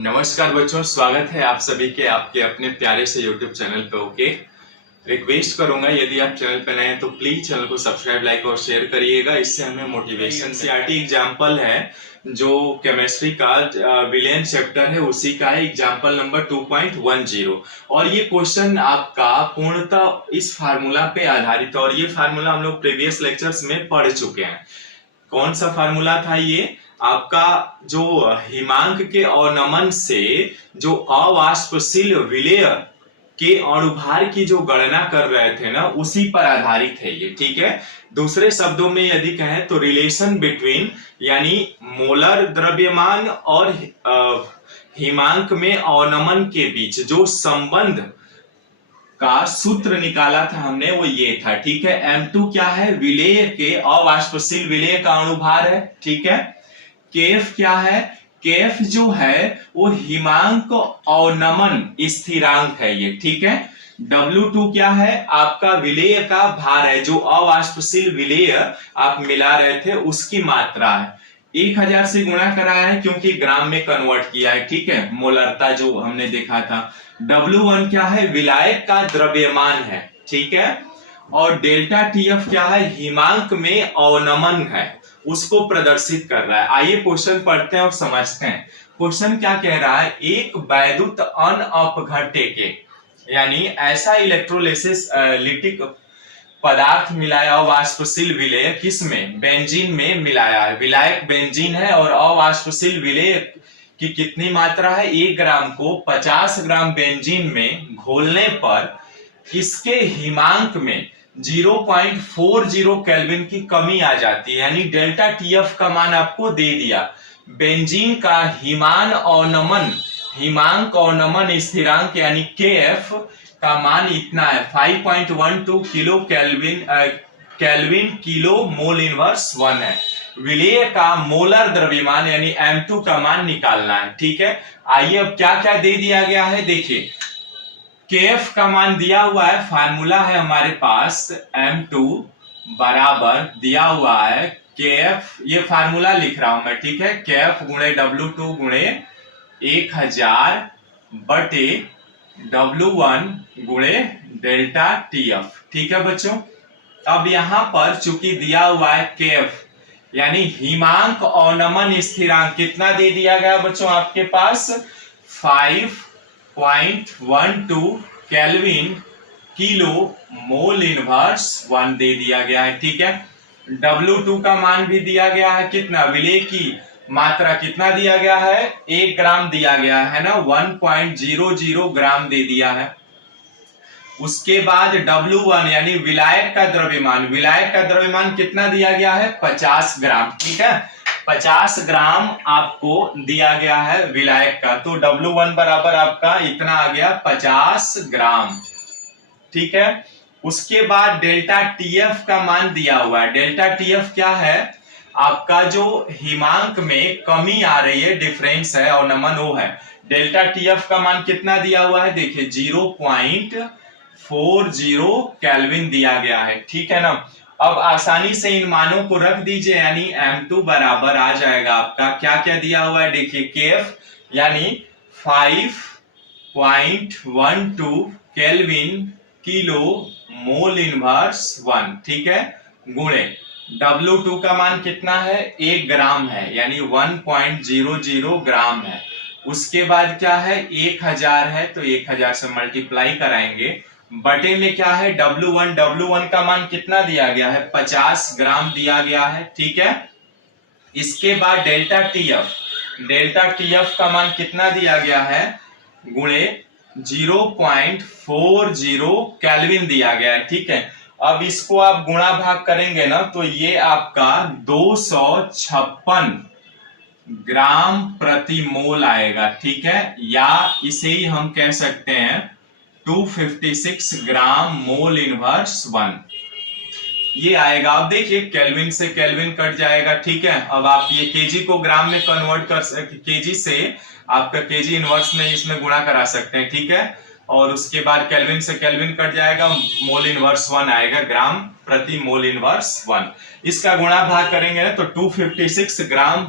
नमस्कार बच्चों, स्वागत है आप सभी के आपके अपने प्यारे से YouTube चैनल पे। ओके, रिक्वेस्ट करूंगा यदि आप चैनल पे नए हैं तो प्लीज चैनल को सब्सक्राइब, लाइक और शेयर करिएगा। इससे हमें मोटिवेशन। एनसीईआरटी एग्जाम्पल है जो केमिस्ट्री का विलियन चैप्टर है, उसी का है एग्जाम्पल नंबर 2.10। और ये क्वेश्चन आपका पूर्णतः इस फार्मूला पे आधारित है और ये फार्मूला हम लोग प्रीवियस लेक्चर्स में पढ़ चुके हैं। कौन सा फार्मूला था ये? आपका जो हिमांक के अवनमन से जो अवाष्पशील विलेय के अणुभार की जो गणना कर रहे थे ना, उसी पर आधारित है ये। ठीक है, दूसरे शब्दों में यदि कहें तो रिलेशन बिटवीन यानी मोलर द्रव्यमान और हिमांक में अवनमन के बीच जो संबंध का सूत्र निकाला था हमने, वो ये था। ठीक है, M2 क्या है? विलेय के अवाष्पशील विलेय का अणुभार है। ठीक है, KF क्या है? KF जो है वो हिमांक अवनमन स्थिरांक है ये। ठीक है, W2 क्या है? आपका विलेय का भार है, जो अवाष्पशील विलेय आप मिला रहे थे उसकी मात्रा है। 1000 से गुणा कराया है क्योंकि ग्राम में कन्वर्ट किया है। ठीक है, मोलरता जो हमने देखा था। W1 क्या है? विलायक का द्रव्यमान है। ठीक है, और डेल्टा TF क्या है? हिमांक में अवनमन है, उसको प्रदर्शित कर रहा है। आइए क्वेश्चन पढ़ते हैं और समझते हैं। क्वेश्चन क्या कह रहा है? एक वैद्युत अनअपघट्य के यानी ऐसा इलेक्ट्रोलिसिस लिटिक पदार्थ मिलाया अवाष्पशील विलेय किसमें? बेंजीन में मिलाया है। विलायक बेंजीन है और अवाष्पशील विलेय की कितनी मात्रा है? 1 ग्राम को 50 ग्राम बेंजीन में घोलने पर इसके हिमांक में 0.40 केल्विन की कमी आ जाती है। यानी डेल्टा TF का मान आपको दे दिया। बेंजीन का हिमांक अवनमन स्थिरांक यानी KF का मान इतना है 5.12 kilo kelvin kilo mole inverse 1 है। विलेय का मोलर द्रव्यमान यानी M2 का मान निकालना है। ठीक है, आइए अब क्या क्या दे दिया गया है देखिए। KF का मान दिया हुआ है, फार्मूला है हमारे पास M2 बराबर दिया हुआ है KF, ये फार्मूला लिख रहा हूं मैं। ठीक है, KF गुणे W2 गुणे 1000 बटे W1 गुणे डेल्टा TF। ठीक है बच्चों, अब यहां पर चूंकि दिया हुआ है KF यानी हिमांक अवनमन स्थिरांक कितना दे दिया गया बच्चों आपके पास? 5.12 केल्विन किलो मोल इनवर्स 1 दे दिया गया है। ठीक है, W2 का मान भी दिया गया है कितना? विलेय की मात्रा कितना दिया गया है? 1 ग्राम दिया गया है ना, 1.00 ग्राम दे दिया है। उसके बाद W1 यानी विलायक का द्रव्यमान कितना दिया गया है? 50 ग्राम। ठीक है, 50 ग्राम आपको दिया गया है विलायक का, तो W1 बराबर आपका इतना आ गया 50 ग्राम। ठीक है, उसके बाद डेल्टा TF का मान दिया हुआ है। डेल्टा TF क्या है? आपका जो हिमांक में कमी आ रही है, डिफरेंस है और नमन वो है। डेल्टा TF का मान कितना दिया हुआ है? देखिए 0.40 केल्विन दिया गया है। ठीक है ना, अब आसानी से इन मानों को रख दीजिए, यानी M2 बराबर आ जाएगा आपका क्या क्या दिया हुआ है देखिए। KF यानी 5.12 केल्विन किलो मोल इनवर्स 1। ठीक है, गुणे W2 का मान कितना है? 1 ग्राम है, यानी 1.00 ग्राम है। उसके बाद क्या है? 1000 है, तो 1000 से मल्टीप्लाई कराएंगे। बटे में क्या है? W1 का मान कितना दिया गया है? 50 ग्राम दिया गया है। ठीक है, इसके बाद डेल्टा TF का मान कितना दिया गया है? गुणे 0.40 केल्विन दिया गया है। ठीक है, अब इसको आप गुणा भाग करेंगे ना, तो ये आपका 256 ग्राम प्रति मोल आएगा। ठीक है, या इसे ही हम कह सकते हैं 256 ग्राम मोल इनवर्स 1 ये आएगा। अब देखिए केल्विन से केल्विन कट जाएगा। ठीक है, अब आप ये केजी को ग्राम में कन्वर्ट कर सकते, केजी से आपका केजी इनवर्स में इसमें गुणा करा सकते हैं। ठीक है, और उसके बाद केल्विन से केल्विन कट जाएगा, मोल इनवर्स 1 आएगा, ग्राम प्रति मोल इनवर्स 1। इसका गुणा भाग करेंगे ना तो 256 ग्राम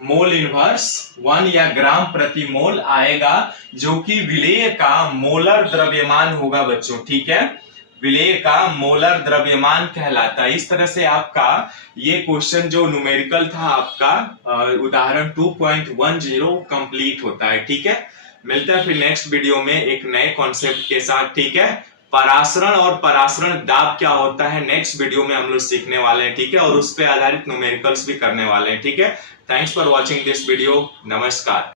मोल इनवर्स 1 या ग्राम प्रति मोल आएगा, जो कि विलेय का मोलर द्रव्यमान होगा बच्चों। ठीक है, विलेय का मोलर द्रव्यमान कहलाता है। इस तरह से आपका ये क्वेश्चन जो न्यूमेरिकल था आपका उदाहरण 2.10 कंप्लीट होता है। ठीक है, मिलते हैं फिर नेक्स्ट वीडियो में एक नए कॉन्सेप्ट के साथ। ठीक है, परासरण और परासरण दाब क्या होता है नेक्स्ट वीडियो में हम लोग सीखने वाले हैं। ठीक है, और उस पर आधारित न्यूमेरिकल्स भी करने वाले हैं। ठीक है, thanks for watching this video. नमस्कार।